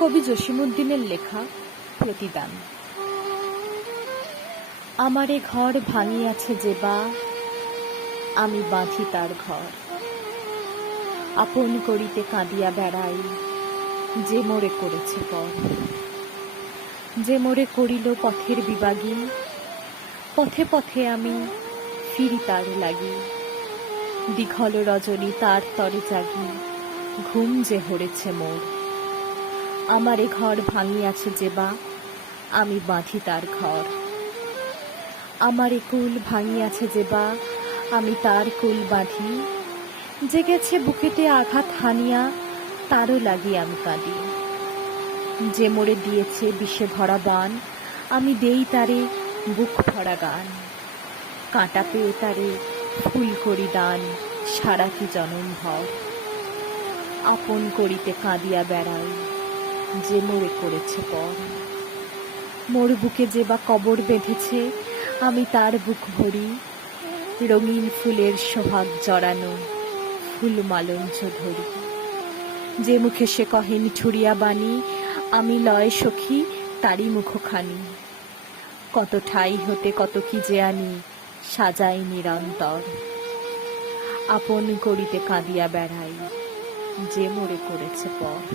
কবি জসিমউদ্দিনের লেখা প্রতিদান। আমারে ঘর ভাঙিয়াছে যে বা, আমি বাঁধি তার ঘর। আপন করিতে কাঁদিয়া বেড়াই, যে মোরে করেছে পর। যে মোরে করিল পথের বিবাগী, পথে পথে আমি ফিরি তার লাগি। দীঘল রজনী তার তরে জাগি, ঘুম যে হরেছে মোর। আমারে ঘর ভাঙিয়াছে যে বা, আমি বাঁধি তার ঘর। আমারে কুল ভাঙিয়াছে যে বা, আমি তার কুল বাঁধি। যে গেছে বুকেতে আঘাত হানিয়া, তারও লাগি আমি কাঁদি। যে মোরে দিয়েছে বিষে ভরা বান, আমি দেই তারে বুক ভরা গান। কাঁটা পেয়ে তারে ফুল করি দান, সারাটি জনম ভর। আপন করিতে কাঁদিয়া বেড়াই, যে মোরে করেছে পর। মোর বুকে যে বা কবর বেঁধেছে, আমি তার বুক ভরি। রঙিন ফুলের সোহাগ জড়ানো, ফুল মালঞ্চ ধরি। যে মুখে সে কহে নিঠুরিয়া বাণী, আমি লয় সখী তারি মুখখানি। কত ঠাই হতে কত কি যে আনি, সাজাই নিরন্তর। আপন করিতে কাঁদিয়া বেড়াই, যে মোরে করেছে পর।